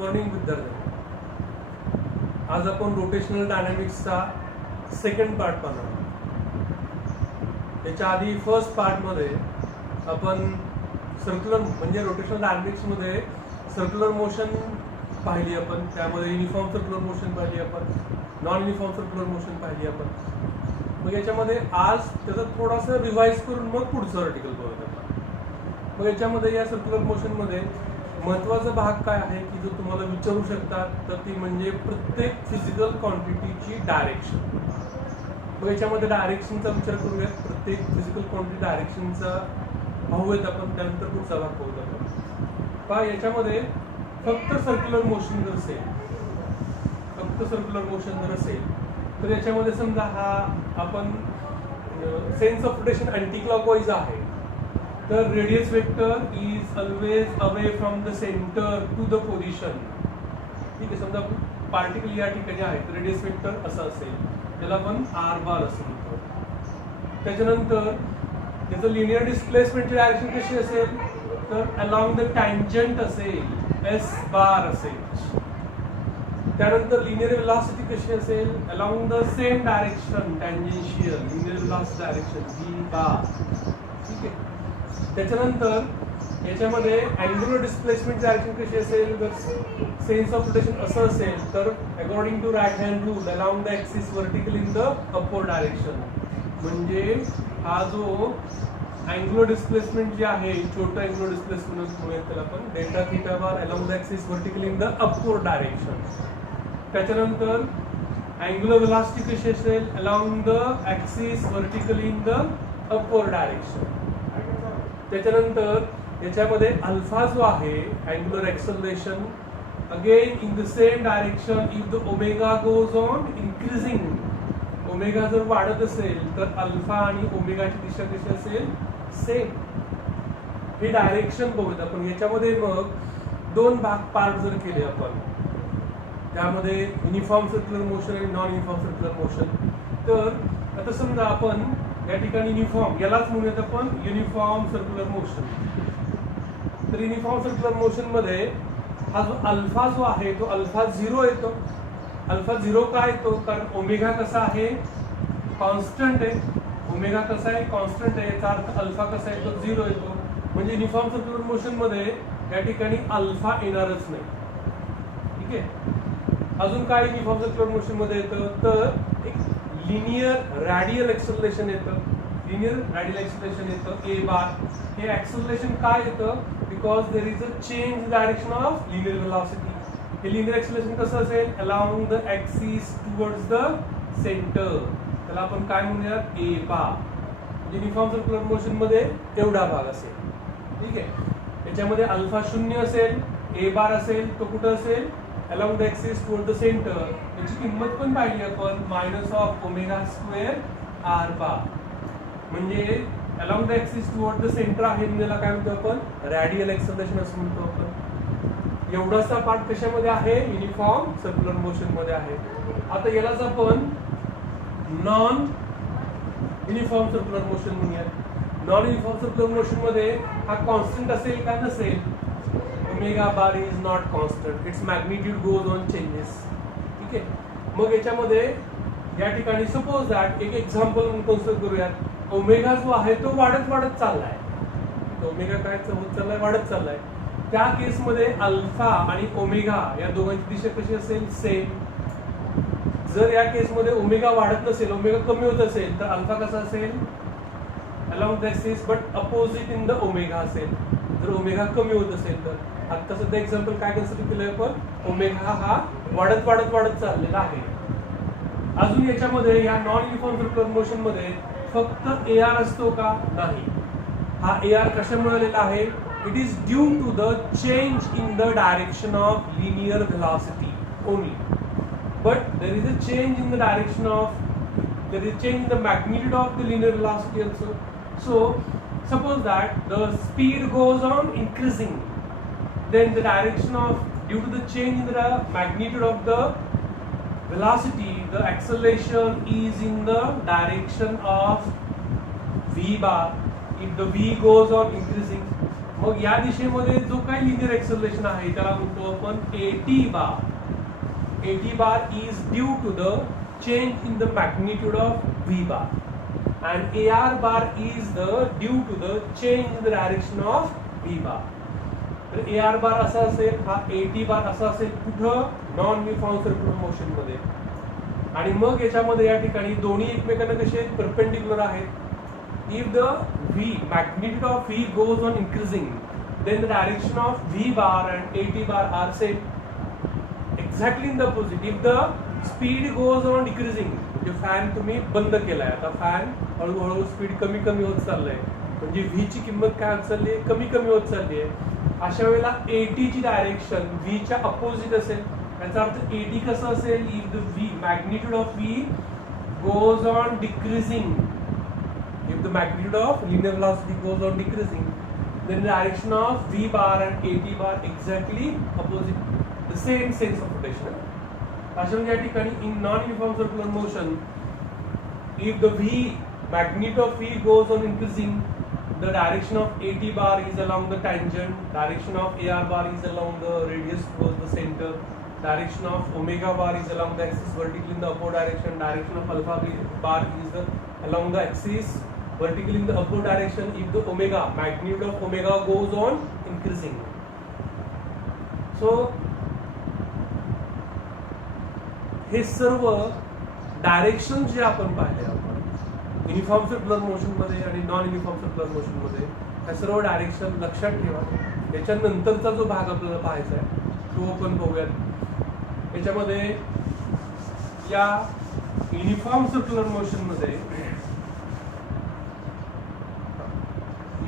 Morning विद्यार्थी. आज आपण रोटेशनल डायनॅमिक्सचा सेकंड पार्ट पाहणार आहोत. याच्या आधी फर्स्ट पार्टमध्ये आपण सर्क्युलर म्हणजे रोटेशनल डायनॅमिक्समध्ये सर्क्युलर मोशन पाहिली आपण, त्यामध्ये युनिफॉर्म सर्क्युलर मोशन पाहिली आपण, नॉन युनिफॉर्म सर्क्युलर मोशन पाहिली आपण. मग याच्यामध्ये आज त्याचा थोडासा रिवाइज करून मग पुढचं आर्टिकल बघूया आपण. मग याच्यामध्ये या सर्क्युलर मोशनमध्ये महत्त्वाचा भाग काय आहे की जो तुम्हाला विचारू शकतात, तर ती म्हणजे प्रत्येक फिजिकल क्वांटिटीची डायरेक्शन. मग याच्यामध्ये डायरेक्शनचा विचार करूयात. प्रत्येक फिजिकल क्वांटिटी डायरेक्शनचा पाहूयात आपण, त्यानंतर पुढचा भाग पाहूयात आपण. पहा याच्यामध्ये फक्त सर्क्युलर मोशन जर असेल, फक्त सर्क्युलर मोशन जर असेल तर याच्यामध्ये समजा हा आपण sense of rotation anti clockwise आहे, तर radius vector is always away from the centre to the position. ठीक आहे, समजा पार्टिकल या ठिकाणी आहे तर रेडियस वेक्टर असं असेल, त्याला आपण आर बार असं म्हणतो. त्याच्यानंतर त्याचं लिनियर डिस्प्लेसमेंटची डायरेक्शन कशी असेल, तर अलॉंग द टँजंट असेल, एस बार असेल. त्यानंतर लिनियर वेलॉसिटी कशी असेल, along the same direction, tangential linear velocity direction, V bar. ठीक आहे. त्याच्यानंतर याच्यामध्ये अँग्युलर डिस्प्लेसमेंट डायरेक्शन कशी असेल, जर सेन्स ऑफ रोटेशन असं असेल तर according to right hand rule along the axis vertical in the upward direction. म्हणजे हा जो अँग्युलर डिस्प्लेसमेंट जे आहे, छोटं अँग्युलर डिस्प्लेसमेंट म्हणूया त्याला आपण delta theta bar along the axis vertical in the upward direction. त्याच्यानंतर अँग्युलर वेलॉसिटी कशी असेल, along the axis vertical in the upward direction. त्याच्यानंतर याच्यामध्ये अल्फा जो आहे angular acceleration again in the same direction if the omega goes on increasing. Omega जर वाढत असेल तर अल्फा आणि ओमेगाची दिशा कशी असेल, सेम. हे डायरेक्शन बघूयात आपण. याच्यामध्ये मग दोन भाग पार्ट जर केले आपण, त्यामध्ये युनिफॉर्म सर्क्युलर मोशन आणि नॉन युनिफॉर्म सर्क्युलर मोशन. तर आता समजा आपण या ठिकाणी युनिफॉर्म यालाच म्हणूयात आपण युनिफॉर्म सर्क्युलर मोशन. तर युनिफॉर्म सर्क्युलर मोशन मध्ये हा जो अल्फा जो आहे तो अल्फा झिरो येतो. अल्फा झिरो का येतो, कारण ओमेगा कसा आहे, कॉन्स्टंट आहे. ओमेगा कसा आहे, कॉन्स्टंट आहे, याचा अर्थ अल्फा कसा येतो, झिरो येतो. म्हणजे युनिफॉर्म सर्क्युलर मोशन मध्ये या ठिकाणी अल्फा येणारच नाही. ठीक आहे. अजून काय युनिफॉर्म सर्क्युलर मोशन मध्ये येतं, तर एक लिनियर रॅडियल एक्सेलरेशन येतं. लिनियर रॅडियल एक्सेलरेशन येतं ए बार. हे एक्सेलरेशन काय येतं, because there is a change direction of linear velocity. हे लिनियर एक्सेलरेशन कसं असेल, along the axis towards the centre. त्याला आपण काय म्हणूयात, ए बार. युनिफॉर्म सर्क्युलर मोशन मध्ये एवढा भाग असेल. ठीक आहे. याच्यामध्ये अल्फा शून्य असेल, ए बार असेल, तो कुठं असेल, along the axis toward the centre. याची किंमत पण पाहिली आपण, minus of omega square R bar. म्हणजे along the axis toward the centre आहे, म्हणजे काय म्हणतो आपण, रॅडियल एक्सेलरेशन असं म्हणतो आपण. एवढासा पार्ट कशामध्ये आहे, युनिफॉर्म सर्क्युलर मोशन मध्ये आहे. आता यालाच आपण नॉन युनिफॉर्म सर्क्युलर मोशन म्हणूया. नॉन युनिफॉर्म सर्क्युलर मोशन मध्ये हा कॉन्स्टंट असेल का नसेल, omega bar is not constant, it's magnitude goes on changes. ठीक आहे. मग याच्यामध्ये या ठिकाणी सपोज दॅट एक एक्झाम्पल म्हणून कन्सिडर करूयात. ओमेगा जो आहे तो वाढत वाढत चाललाय. ओमेगा काय होत चाललाय, वाढत चाललाय. त्या केसमध्ये अल्फा आणि ओमेगा या दोघांची दिशा कशी असेल, सेम. जर या केसमध्ये ओमेगा वाढत नसेल, ओमेगा कमी होत असेल, तर अल्फा कसा असेल, along the axis but opposite in the omega असेल. जर ओमेगा कमी होत असेल तर आता सध्या एक्झाम्पल काय कन्सिडर केलंय आपण, ओमेगा हा वाढत वाढत वाढत चाललेला आहे. अजून याच्यामध्ये या नॉन युनिफॉर्म सर्क्युलर मोशन मध्ये फक्त ए आर असतो का, नाही. हा ए आर कशामुळे आलेला आहे, it is due to the change in the direction of linear velocity only. But there is a change in the direction of, there is change in the magnitude of the linear velocity also. So suppose that the speed goes on increasing, then the direction of, due to the change in the magnitude of the velocity, the acceleration is in the direction of v bar. If the v goes on increasing, मग या दिशेमध्ये जो काही linear acceleration आहे त्याला म्हणतो आपण AT bar. AT bar is due to the change in the magnitude of V bar and AR bar is due to the change in the direction of V bar. तर AR बार असा असेल, हा AT बार असा असेल कुठं non uniform circular motion मध्ये. आणि मग याच्यामध्ये या ठिकाणी दोन्ही एकमेकांना कसे परपेंडिक्युलर आहेत. If the V magnitude of V goes on increasing, then the direction of V bar and AT bar are same. Exactly in the opposite. If the speed goes on decreasing, म्हणजे fan तुम्ही बंद केलाय, आता fan हळूहळू speed कमी कमी होत चाललंय, म्हणजे व्ही ची किंमत काय होत चालली आहे, कमी कमी होत चालली आहे. अशा वेळेला AT ची डायरेक्शन V च्या अपोजिट असेल. याचा अर्थ AT कसं असेल, if the V magnitude of V goes on decreasing, if the magnitude of linear velocity goes on decreasing, then the direction of V bar and AT bar exactly opposite, the same sense of rotation. अशा म्हणजे या ठिकाणी in non uniform circular motion, if the V magnitude of V goes on increasing, the direction of AT bar is along the tangent, direction of AR bar is along the radius towards the center, direction of omega bar is along the axis vertically in the upward direction, direction of alpha bar is along the axis vertically in the upward direction if the omega magnitude of omega goes on increasing. So हे सर्व direction जे आपण पाहिले, आपण uniform circular motion मध्ये आणि non uniform circular motion मध्ये, हे सर्व डायरेक्शन लक्षात ठेवा. याच्यानंतरचा जो भाग आपल्याला पाहायचा आहे तो आपण बघूयात. याच्यामध्ये या युनिफॉर्म सर्क्युलर मोशन मध्ये,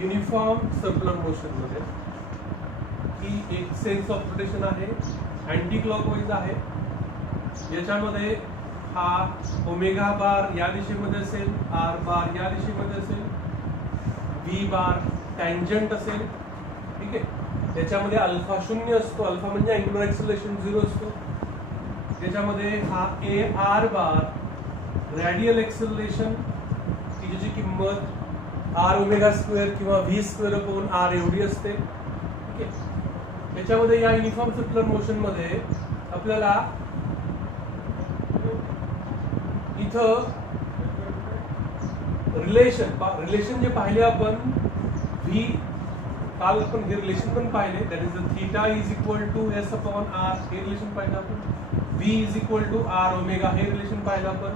युनिफॉर्म सर्क्युलर मोशन मध्ये ही एक सेन्स ऑफ रोटेशन आहे, अँटी क्लॉकवाईज आहे. याच्यामध्ये हा ओमेगा बार या दिशेमध्ये असेल, आर बार या दिशेमध्ये असेल, व्ही बार टँजंट असेल. ठीक आहे. त्याच्यामध्ये अल्फा 0 असतो, अल्फा म्हणजे अँग्युलर एक्सेलरेशन 0 असतो. त्याच्यामध्ये हा AR बार रॅडियल एक्सेलरेशन, की ज्याची किंमत R ओमेगा स्क्वेअर किंवा V स्क्वेअर अपॉन R एवढी असते. ठीक आहे. त्याच्यामध्ये या युनिफॉर्म सर्क्युलर मोशन मध्ये आपल्याला इथं रिलेशन जे पाहिले आपण, V काल आपण हे रिलेशन पण पाहिले, that is theta is equal to S upon R, हे रिलेशन पाहिलं आपण. V is equal to R omega, हे रिलेशन पाहिलं आपण.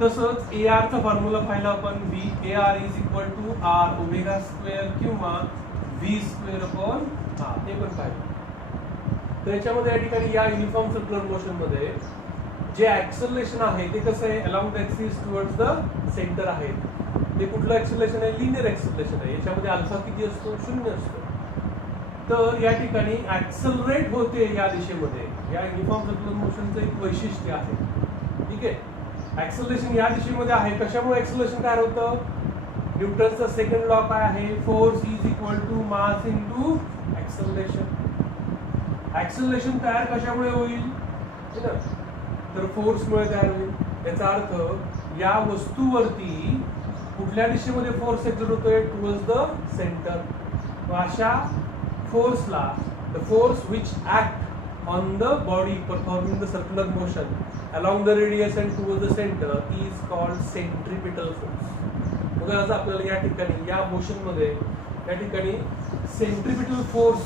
तसंच AR चा फॉर्म्युला पाहिला आपण, AR is equal to R omega square किंवा V स्क्वेअर अपॉन R, हे पण पाहिलं. तर याच्यामध्ये या ठिकाणी या युनिफॉर्म सर्क्युलर मोशन मध्ये जे ऍक्सेलरेशन आहे ते कसं आहे, along the axis towards the centre आहे. ते कुठलं ऍक्सेलरेशन आहे, लिनियर ऍक्सेलरेशन आहे. याच्यामध्ये अल्फा किती असतो, 0 असतो. तर या ठिकाणी ऍक्सेलरेट होते या दिशेमध्ये, या युनिफॉर्म सर्क्युलर मोशनचं एक वैशिष्ट्य आहे. ठीक आहे. ऍक्सेलरेशन या दिशेमध्ये आहे. कशामुळे ऍक्सेलरेशन तयार होतं, न्यूटनचा सेकंड लॉ काय आहे, force is equal to mass into acceleration. Acceleration तयार कशामुळे होईल, तर फोर्समुळे तयार होईल. याचा अर्थ या वस्तूवरती कुठल्या दिशेमध्ये फोर्स एक्झर्ट होतोय, टुवर्ड्स द सेंटर. अशा फोर्सला, the force which act on the body performing the circular motion along the radius and towards the centre is called centripetal force. बघा आता आपल्याला या ठिकाणी या मोशन मध्ये या ठिकाणी सेंट्रिपिटल फोर्स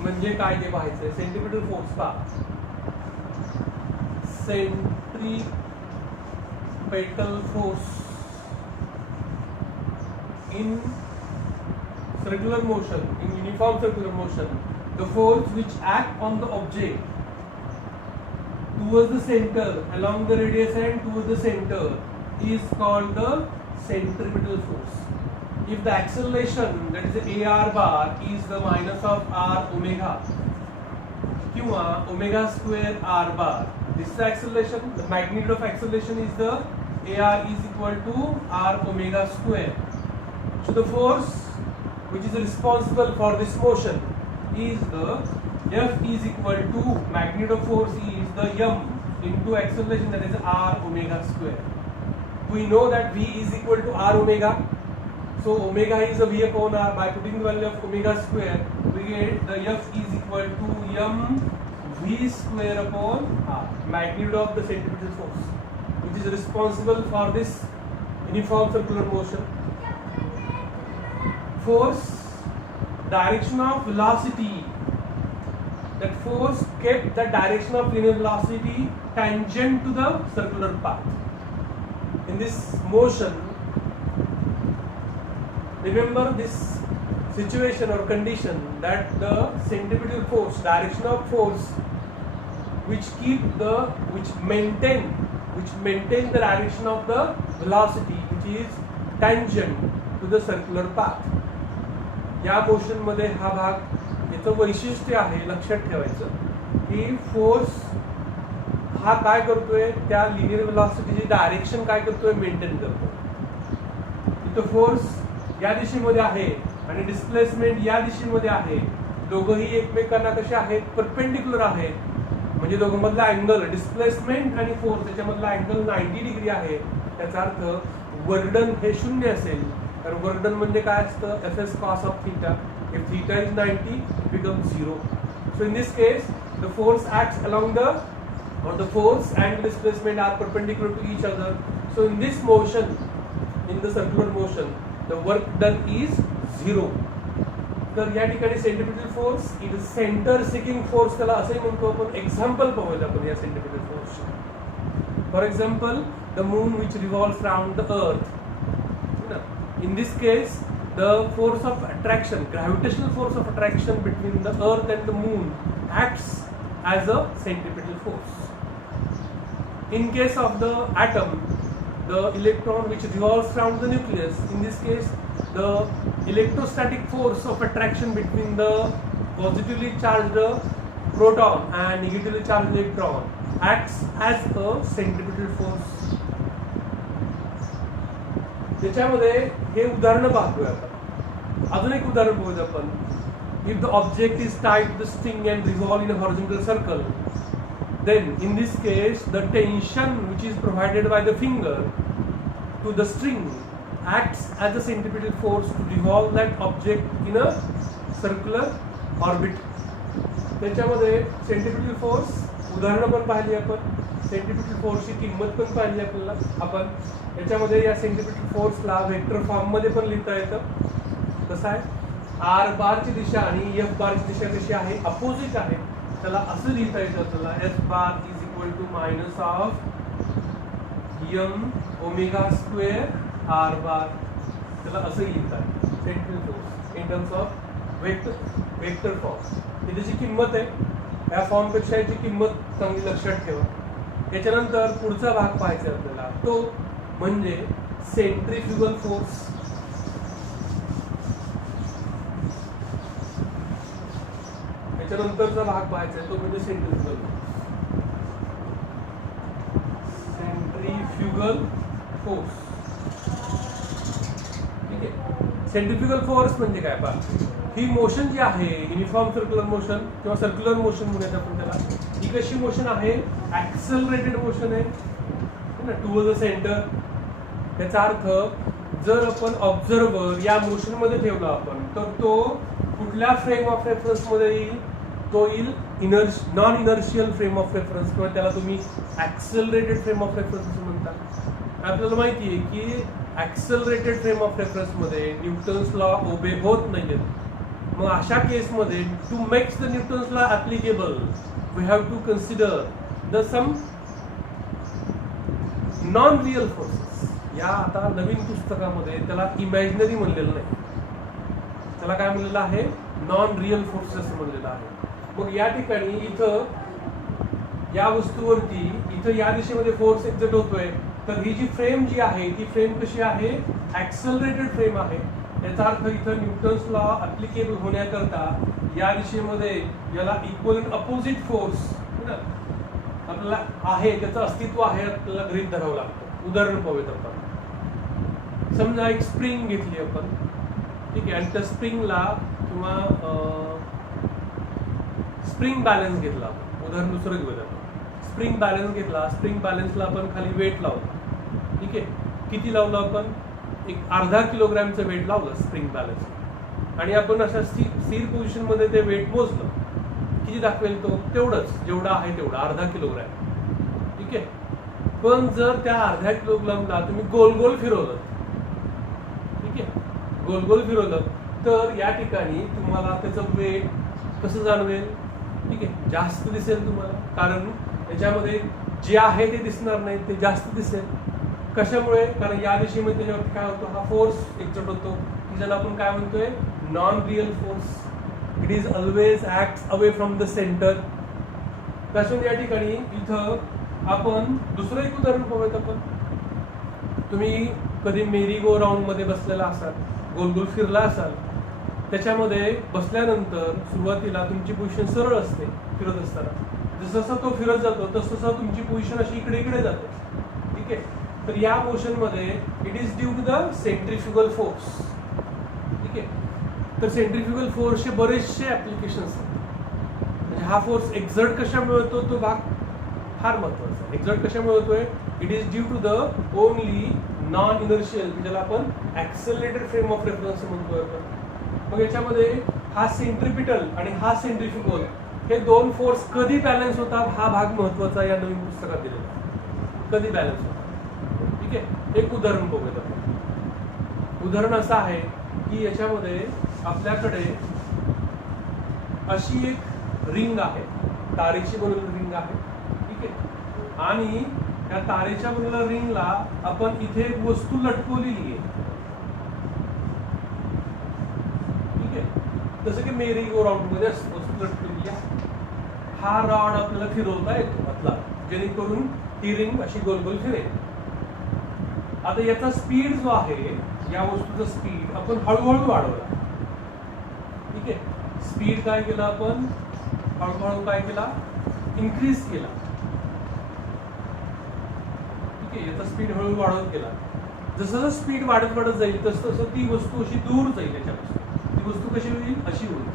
म्हणजे काय ते पाहायचंय. सेंट्रिपिटल फोर्स पहा, centripetal force in circular motion, in uniform circular motion, the force which act on the object towards the center along the radius and towards the center is called the centripetal force. If the acceleration, that is the AR bar, is the minus of R omega किंवा omega square R bar, this is the acceleration. The magnitude of acceleration is the AR is equal to R omega square. So the force which is responsible for this motion is the F is equal to magnitude of force is the M into acceleration, that is R omega square. We know that V is equal to R omega. So omega is a V upon R. By putting the value of omega square, we get the F is equal to m V square upon R, magnitude of the centripetal force, which is responsible for this uniform circular motion. Force, direction of velocity. That force kept the direction of linear velocity tangent to the circular path. In this motion, remember this situation or condition that the centripetal force, direction of force, which maintain the direction of the velocity, which is tangent to the circular path. या motion मध्ये हा भाग याचं वैशिष्ट्य आहे, लक्षात ठेवायचं की फोर्स हा काय करतोय, त्या लिनियर वेलोसिटीची डायरेक्शन काय करतोय, मेंटेन करतोय. इथं फोर्स या दिशेमध्ये आहे आणि डिस्प्लेसमेंट या दिशेमध्ये आहे. दोघंही एकमेकांना कसे आहेत, परपेंडिक्युलर आहेत. म्हणजे दोघांमधला अँगल, डिस्प्लेसमेंट आणि फोर्स याच्यामधला अँगल 90 डिग्री आहे. त्याचा अर्थ वर्डन हे 0 असेल, कारण वर्डन म्हणजे काय असतं, Fs cos of theta. If theta is 90, it becomes 0. So in this case, the force acts along the force and displacement are perpendicular to each other. So in this motion, in the circular motion, the work done is 0. तर या ठिकाणी centripetal force it is centre seeking force त्याला असंही म्हणतो आपण. Example पाहूया आपण या centripetal force. For example, the moon which revolves round the earth. In this case, the force of attraction, gravitational force of attraction between the earth and the moon acts as a centripetal force. In case of the atom, the electron which revolves around the nucleus, in this case the electrostatic force of attraction between the positively charged proton and negatively charged electron acts as a centripetal force. त्याच्यामध्ये हे उदाहरण पाहतोय आपण. अजून एक उदाहरण बघूया आपण. If the object is tied to the string and revolve in a horizontal circle, then in this case the tension which is provided by the finger to the string acts as a centripetal force to revolve that object in a circular orbit. त्याच्यामध्ये centripetal force उदाहरण पण पाहिली आपण, centripetal फोर्सची किंमत पण पाहिली आपल्याला आपण. याच्यामध्ये या सेंट्रिपिटल फोर्सला वेक्टर फॉर्म मध्ये पण लिहिता येतं. कसं आहे, आर बारची दिशा आणि एफ बारची दिशा कशी आहे, अपोजिट आहे. त्याला असं लिहिता येतं आपल्याला, F bar is equal to minus of M omega square R bar. त्याला असं लिहितात centripetal force in terms of vector form. ही त्याची किंमत आहे. या फॉर्म पेक्षा याची किंमत चांगली लक्षात ठेवा. याच्यानंतर पुढचा भाग पाहायचा आपल्याला, तो म्हणजे सेंट्रिफ्युगल फोर्स. याच्यानंतरचा भाग पाहायचा आहे तो म्हणजे सेंट्रिफ्युगल फोर्स. ठीक आहे. सेंट्रिफ्युगल फोर्स म्हणजे काय पहा, ही मोशन जी आहे युनिफॉर्म सर्क्युलर मोशन किंवा सर्क्युलर मोशन म्हणूयात आपण त्याला. ही कशी मोशन आहे, ऍक्सलरेटेड मोशन आहे ना, टुवर्ड द सेंटर. त्याचा अर्थ जर आपण ऑब्झर्वर या मोशन मध्ये ठेवला आपण, तर तो कुठल्या फ्रेम ऑफ रेफरन्स मध्ये येईल, तो येईल non inertial frame of reference, किंवा त्याला तुम्ही ऍक्सलरेटेड फ्रेम ऑफ रेफरन्स असं म्हणता. आपल्याला माहिती आहे की ऍक्सलरेटेड फ्रेम ऑफ रेफरन्स मध्ये न्यूटन्स लॉ ओबे होत नाहीये. मग अशा केसमध्ये to makes the Newton's law applicable we have to consider the some non real forces. या आता नवीन पुस्तकामध्ये त्याला इमॅजिनरी म्हणलेलं नाही, त्याला काय म्हणलेलं आहे, नॉन रियल फोर्सेस म्हणलेलं आहे. मग या ठिकाणी इथं या वस्तूवरती इथं या दिशेमध्ये फोर्स एक्झर्ट होतोय, तर ही जी फ्रेम जी आहे ती फ्रेम कशी आहे, ऍक्सलरेटेड फ्रेम आहे. याचा अर्थ इथं न्यूटन्स लॉ ऍप्लिकेबल होण्याकरता या दिशेमध्ये याला इक्वल अपोजिट फोर्स आपल्याला आहे, त्याचं अस्तित्व आहे, आपल्याला गृहीत धरावं लागतं. उदाहरण पाहूयात आपण. समजा एक स्प्रिंग घेतली आपण, ठीक आहे, आणि त्या स्प्रिंगला किंवा स्प्रिंग बॅलन्स घेतला. उदाहरण दुसरं घेऊया आपण. स्प्रिंग बॅलन्स घेतला, स्प्रिंग बॅलन्सला आपण खाली वेट लावतो. ठीक आहे, किती लावलं आपण, एक अर्धा किलोग्रॅमचं वेट लावलं स्प्रिंग बॅलन्स आणि आपण अशा स्थिर पोझिशनमध्ये ते वेट मोजलं, किती दाखवेल तो? तेवढंच, जेवढा आहे तेवढा, अर्धा किलोग्रॅम. ठीक आहे. पण जर त्या अर्ध्या किलोग्रॅमला तुम्ही गोल गोल फिरवलं, ठीक आहे, गोल गोल फिरवलं, तर या ठिकाणी तुम्हाला त्याचं वेट कसं जाणवेल? ठीक आहे, जास्त दिसेल तुम्हाला, कारण याच्यामध्ये जे आहे ते दिसणार नाही, ते जास्त दिसेल. कशामुळे? कारण या दिशेमध्ये त्याच्यावरती काय होतो? हा फोर्स एक्झर्ट होतो, की ज्याला आपण काय म्हणतोय? Non real force. It is always act away from the centre. त्याच्यामुळे या ठिकाणी इथं आपण दुसरं एक उदाहरण पाहूयात. आपण, तुम्ही कधी मेरी गो राऊंड मध्ये बसलेला असाल, गोल गोल फिरला असाल, त्याच्यामध्ये बसल्यानंतर सुरुवातीला तुमची पोझिशन सरळ असते फिरत असताना. जसं जसं तो फिरत जातो तसं तसं तुमची पोझिशन अशी इकडे इकडे जाते. ठीक आहे. तर या मोशन मध्ये it is due to the centrifugal force. ठीक आहे. तर सेंट्रिफ्युगल फोर्सचे बरेचसे ऍप्लिकेशन्स आहेत. म्हणजे हा फोर्स एक्झर्ट कशामुळे होतो तो भाग फार महत्वाचा. एक्झर्ट कशामुळे होतोय? It is due to the only non inertial, ज्याला आपण ऍक्सेलरेटेड फ्रेम ऑफ रेफरन्स म्हणतोय आपण. मग याच्यामध्ये हा सेंट्रिपिटल आणि हा सेंट्रिफ्युगल हे दोन फोर्स कधी बॅलन्स होतात हा भाग महत्वाचा या नवीन पुस्तकात दिलेला आहे. कधी बॅलन्स होतात. ठीक आहे. एक उदाहरण बघूयात आपण. उदाहरण असं आहे की याच्यामध्ये आपल्याकडे अशी एक रिंग आहे, तारेची बनवलेली रिंग आहे. ठीक आहे. आणि या तारेच्या बनवलेल्या रिंगला आपण इथे एक वस्तू लटकवलेली आहे. ठीक आहे. जसं की मेरी गो राऊंड मध्ये वस्तू लटकवलेली आहे. हा रॉड आपल्याला फिरवता येतो आतला, जेणेकरून ती रिंग अशी गोल गोल फिरेल. आता याचा स्पीड जो आहे, या वस्तूचा स्पीड आपण हळूहळू वाढवला. ठीक आहे. स्पीड काय केलं आपण? हळूहळू काय केला? इन्क्रीज केला. ठीक आहे. याचा स्पीड हळूहळू वाढवत गेला. जसं जसं स्पीड वाढत वाढत जाईल तसं तसं ती वस्तू अशी दूर जाईल याच्यापासून. ती वस्तू कशी होईल? अशी होईल.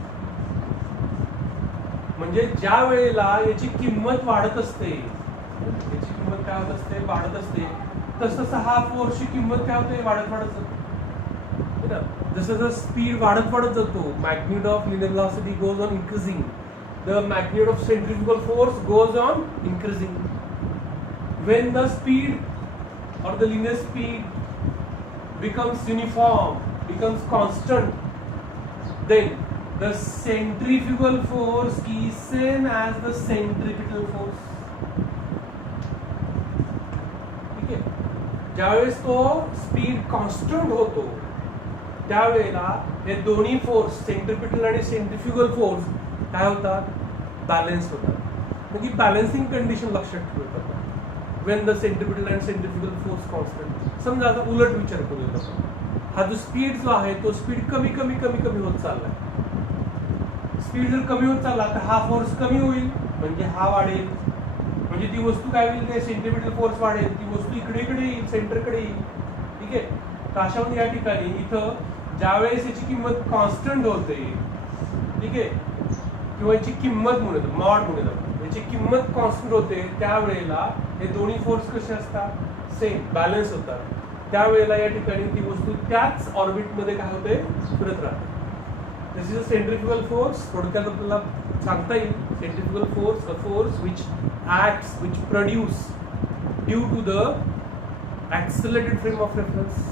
म्हणजे ज्या वेळेला याची किंमत वाढत असते, याची किंमत काय होत असते? वाढत असते. तसं हा फोर्सची किंमत काय होते? वाढत वाढत जातो. जसं जसं स्पीड वाढत वाढत जातो, magnitude of linear velocity goes on increasing, the magnitude of centrifugal force goes on increasing. When the speed or the linear speed becomes uniform, becomes constant, then the centrifugal force is same as the centripetal force. ठीक आहे. ज्यावेळेस तो speed constant होतो त्यावेळेला हे दोन्ही force, centripetal आणि centrifugal force काय होतात? बॅलन्स होतात. म्हणजे बॅलन्सिंग कंडिशन लक्षात ठेवतात. when the centripetal and centrifugal force constant. समजा आता उलट विचार करूया आपण. हा जो स्पीड जो आहे तो स्पीड कमी कमी कमी कमी होत चाललाय. स्पीड जर कमी होत चालला तर हा फोर्स कमी होईल, म्हणजे हा वाढेल. म्हणजे ती वस्तू काय होईल? ते सेंट्रिपिटल फोर्स वाढेल, ती वस्तू इकडे इकडे येईल, सेंटरकडे येईल. ठीक आहे. तर अशा म्हणजे या ठिकाणी इथं ज्यावेळेस याची किंमत कॉन्स्टंट होते, ठीक आहे, किंवा याची किंमत म्हणून मॉड म्हणून याची किंमत कॉन्स्टंट होते, त्यावेळेला हे दोन्ही फोर्स कसे असतात? सेम, बॅलन्स होतात. त्यावेळेला या ठिकाणी ती वस्तू त्याच ऑर्बिटमध्ये काय होते? फिरत राहते. This is a centrifugal force. थोडक्यात आपल्याला सांगता येईल centrifugal force, a force which acts, which produce due to the accelerated frame of reference.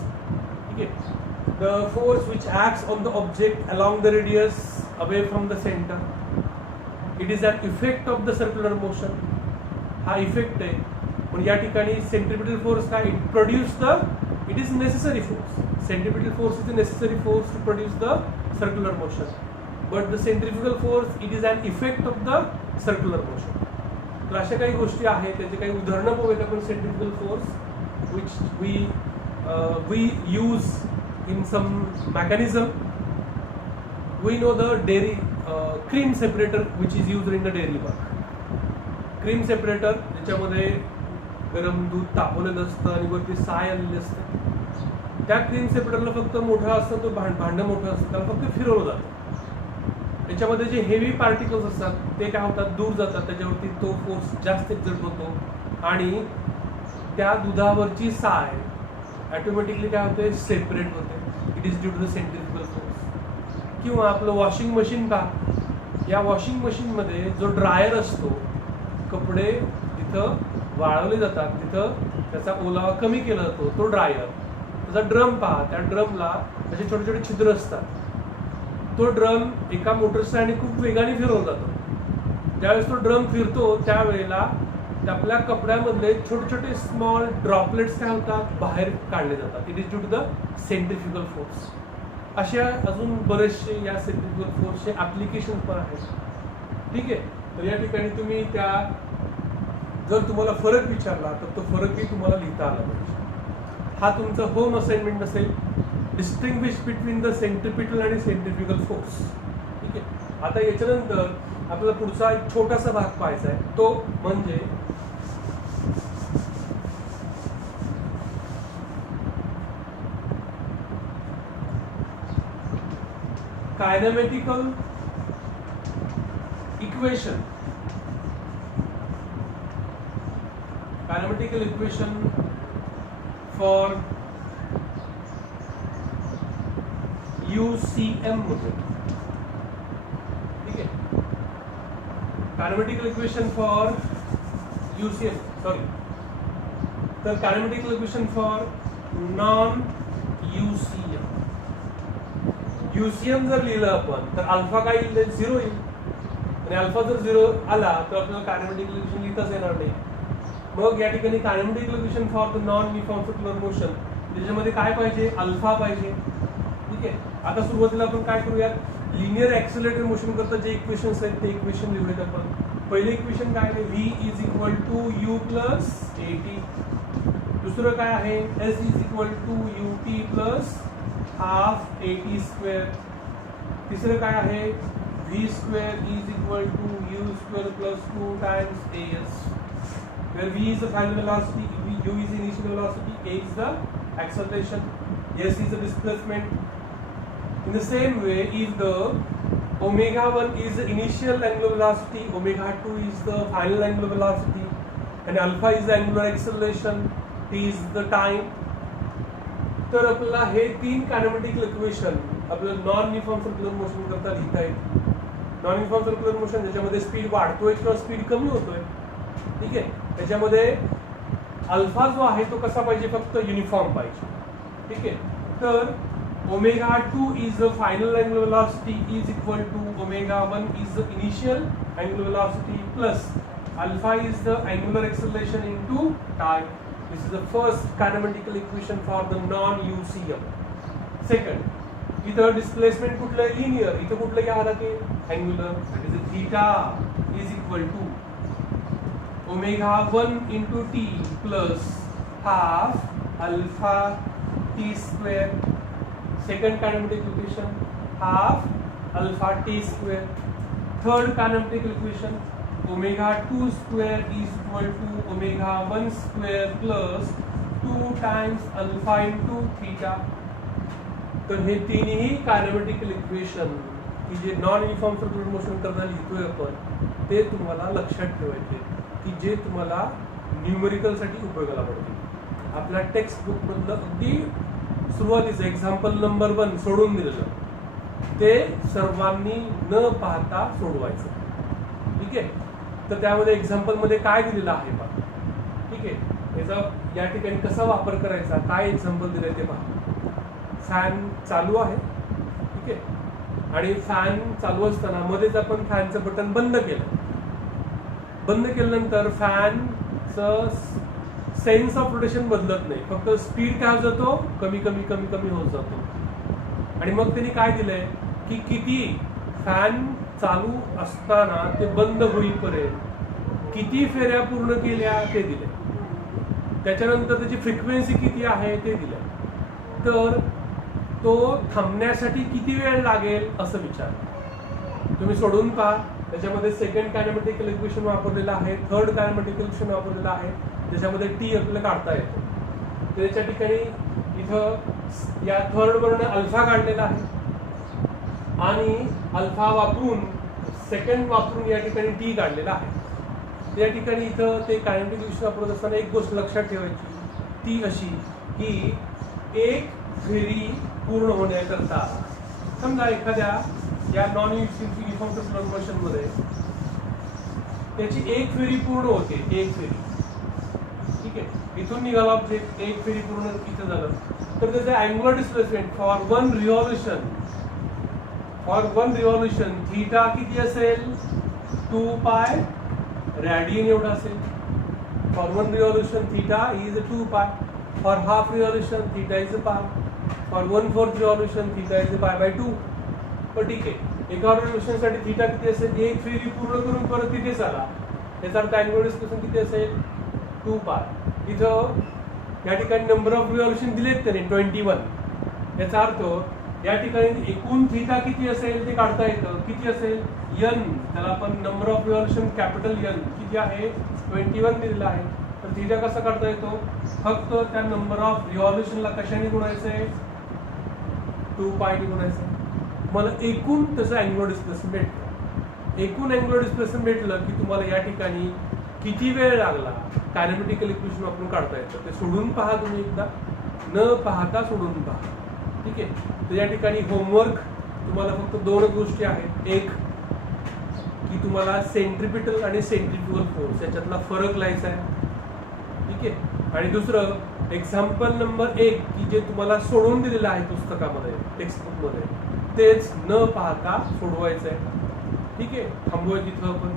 ठीक आहे. The force which acts on the object along the radius away from the center. It is an effect of the circular motion. हा effect आहे. पण या ठिकाणी centripetal force काय? It produce the, it is necessary force. Centripetal force is a necessary force to produce the circular motion. But the centrifugal force it is an effect of the circular motion. तर अशा काही गोष्टी आहेत, त्याची काही उदाहरणं बघूयात आपण. Centrifugal force which we use in some mechanism. We know the dairy cream separator which is used in the dairy park. Cream separator ज्याच्यामध्ये गरम दूध तापवलेलं असतं आणि वरती साय आलेली असते. त्या क्रीम सेपरेटरला फक्त मोठा असतं, तो भांडं मोठं असतं, त्याला फक्त फिरवलं जातं. त्याच्यामध्ये जे हेवी पार्टिकल्स असतात ते काय होतात? दूर जातात. त्याच्यावरती तो फोर्स जास्त एक्झर्ट होतो आणि त्या दुधावरची साय ऑटोमॅटिकली काय होते, सेपरेट होते. It is due to the centrifugal force. किंवा आपलं वॉशिंग मशीन का, या वॉशिंग मशीनमध्ये जो ड्रायर असतो, कपडे तिथं वाळवले जातात, तिथं त्याचा ओलावा कमी केला जातो, तो ड्रायर. त्याचा ड्रम पहा, त्या ड्रमला असे छोटे छोटे छिद्र असतात. तो ड्रम एका मोटरसायकलने खूप वेगाने फिरवला जातो. ज्यावेळेस तो ड्रम फिरतो त्यावेळेला आपल्या कपड्यामधले छोटे छोटे स्मॉल ड्रॉपलेट्स काय होतात, बाहेर काढले जातात. It is due to the centrifugal force. अशा अजून बरेचसे या सेंट्रिफ्युगल फोर्सचे ऍप्लिकेशन पण आहेत. ठीक आहे. तर या ठिकाणी तुम्ही त्या, जर तुम्हाला फरक विचारला तर तो फरकही तुम्हाला लिहिता आला पाहिजे. हा तुमचा होम असाइनमेंट असेल, डिस्टिंग्विश बिटवीन द सेंट्रिपिटल आणि सेंट्रिफ्युगल फोर्स. ठीक आहे. आता याच्यानंतर आपल्याला पुढचा एक छोटासा भाग पाहायचा आहे, तो म्हणजे kinematical equation. Kinematical equation for UCM मध्ये. ठीक आहे. Kinematical equation for UCM, sorry, तर kinematical equation for non UCM. UCM जर लिहिलं आपण तर अल्फा काय येईल, 0 येईल. आणि अल्फा जर 0 आला तर आपल्याला कायनेमॅटिकल इक्वेशन लिहिताच येणार नाही. मग या ठिकाणी kinematical equation for the non uniform circular motion, त्याच्यामध्ये काय पाहिजे, अल्फा पाहिजे. ठीक आहे. आता सुरुवातीला आपण काय करूयात, लिनियर ऍक्सिलरेटर मोशन करता जे इक्वेशन्स आहेत ते इक्वेशन लिहूयात आपण. पहिले इक्वेशन काय आहे, V is equal to U plus AT. दुसरं काय आहे, S is equal to UT plus half AT square. तिसरं काय आहे, V square is equal to U square plus 2 times AS, where V is the final velocity, U is the initial velocity, A is the acceleration, S is the displacement. In the same way, if the omega 1 is the initial angular velocity, omega 2 is the final angular velocity, and alpha is the angular acceleration, T is the time. तर आपल्याला हे तीन कायनेमॅटिकल equation आपल्याला non uniform circular motion करता लिहिता येईल. Non uniform circular motion ज्याच्यामध्ये speed वाढतोय किंवा स्पीड कमी होतोय. ठीक आहे. त्याच्यामध्ये अल्फा जो आहे तो कसा पाहिजे, फक्त युनिफॉर्म पाहिजे. ठीक आहे. तर omega 2 is the final angular velocity is equal to omega 1 is the initial angular velocity plus alpha is the angular acceleration into time. This is the first kinematical equation for the non-UCM. Second, इथं displacement कुठलं आहे, linear. इथं कुठलं घ्यावं लागेल, angular. That is theta is equal to omega 1 into t plus half alpha t square. Second kinematic equation, half alpha t square. Third kinematic equation, omega 2 square is equal to omega 1 square plus 2 times alpha into theta. तर हे तिन्ही कायनेमॅटिकल equation की जे non uniform circular motion करताना लिहितोय आपण, ते तुम्हाला लक्षात ठेवायचे की जे तुम्हाला न्यूमेरिकलसाठी उपयोगाला पडतील. आपल्या टेक्स्ट बुक मधलं अगदी सुरुवातीचं एक्झाम्पल नंबर 1 सोडून दिलेलं, ते सर्वांनी न पाहता सोडवायचं. ठीक आहे. तर त्यामध्ये एक्झाम्पल मध्ये काय दिलेलं आहे पहा. ठीक आहे. याचा या ठिकाणी कसा वापर करायचा, काय एक्झाम्पल दिलंय ते पहा. फॅन चालू आहे. ठीक आहे. आणि फॅन चालू असताना मध्येच आपण फॅनचं बटन बंद केलं. बंद केल्यानंतर फॅनचं सेन्स ऑफ रोटेशन बदलत नाही, फक्त स्पीड काय होत जातो, कमी कमी कमी कमी होत जातो. आणि मग त्यांनी काय दिलंय की किती फॅन चालू असताना ते बंद होईपर्यंत किती फेऱ्या पूर्ण केल्या ते दिले. त्याच्यानंतर त्याची फ्रिक्वेन्सी किती आहे ते दिलं. तर तो थांबण्यासाठी किती वेळ लागेल असं विचार तुम्ही सोडून पहा. त्याच्यामध्ये सेकंड कायनेमॅटिकल इक्वेशन वापरलेलं आहे, थर्ड कायनेमॅटिकल इक्वेशन वापरलेलं आहे, त्याच्यामध्ये टी आपल्याला काढता येतो. त्याच्या ठिकाणी इथं या थर्ड वरनं अल्फा काढलेला आहे आणि अल्फा वापरून सेकंड वापरून या ठिकाणी टी काढलेला आहे. त्या ठिकाणी इथं ते कायनेमॅटिक इक्वेशन वापरत असताना एक गोष्ट लक्षात ठेवायची, ती अशी की एक फेरी पूर्ण होण्याकरता समजा एखाद्या या नॉन युनिफॉर्म सर्क्युलर मोशन मध्ये त्याची एक फेरी पूर्ण होते, एक फेरी, ठीक आहे, इथून निघाला ऑब्जेक्ट, एक फेरी पूर्ण इथं झालं, तर त्याचं angular displacement for one revolution theta किती असेल, 2 पाय रॅडियन एवढा असेल. For one revolution theta is 2 पाय, for half revolution theta is पाय, फॉर 1/4 रिव्हॉल्युशन थीटा इज π/2. पण ठीक आहे, एका रिव्हॉल्युशन साठी थीटा किती असेल, एक फेरी पूर्ण करून परत तिथेच आला, याचा अर्थ अँग्युलर डिस्प्लेसमेंट किती असेल, 2 पाय. इथं या ठिकाणी नंबर ऑफ रिव्हॉल्युशन दिलेत त्याने 21. याचा अर्थ या ठिकाणी एकूण थीटा किती असेल ते काढता येतं. किती असेल, n, त्याला आपण number of revolution capital N किती आहे, 21 दिलेला आहे. तर थीटा कसा काढता येतो, फक्त त्या नंबर ऑफ रिव्हॉल्युशनला कशाने गुणायचंय, 2 पायने गुणायचं. मला एकूण त्याचं अँग्युलर डिस्प्लेसमेंट भेटतं. एकूण अँग्युलर डिस्प्लेसमेंट भेटलं की तुम्हाला या ठिकाणी किती वेळ लागला कायनेमॅटिकल इक्वेशन वापरून काढता येतं. ते सोडून पहा तुम्ही एकदा, न पाहता सोडून पहा, ठीक आहे. तर या ठिकाणी होमवर्क तुम्हाला फक्त 2 गोष्टी आहेत. एक की तुम्हाला सेंट्रिपिटल आणि सेंट्रिफ्युगल फोर्स याच्यातला फरक लिहायचा आहे, ठीक आहे. आणि दुसरं एक्झाम्पल नंबर 1 की जे तुम्हाला सोडून दिलेलं आहे पुस्तकामध्ये, टेक्स्टबुक मध्ये, तेच न पाहता सोडवायचं आहे, ठीक आहे. थांबूया तिथं आपण.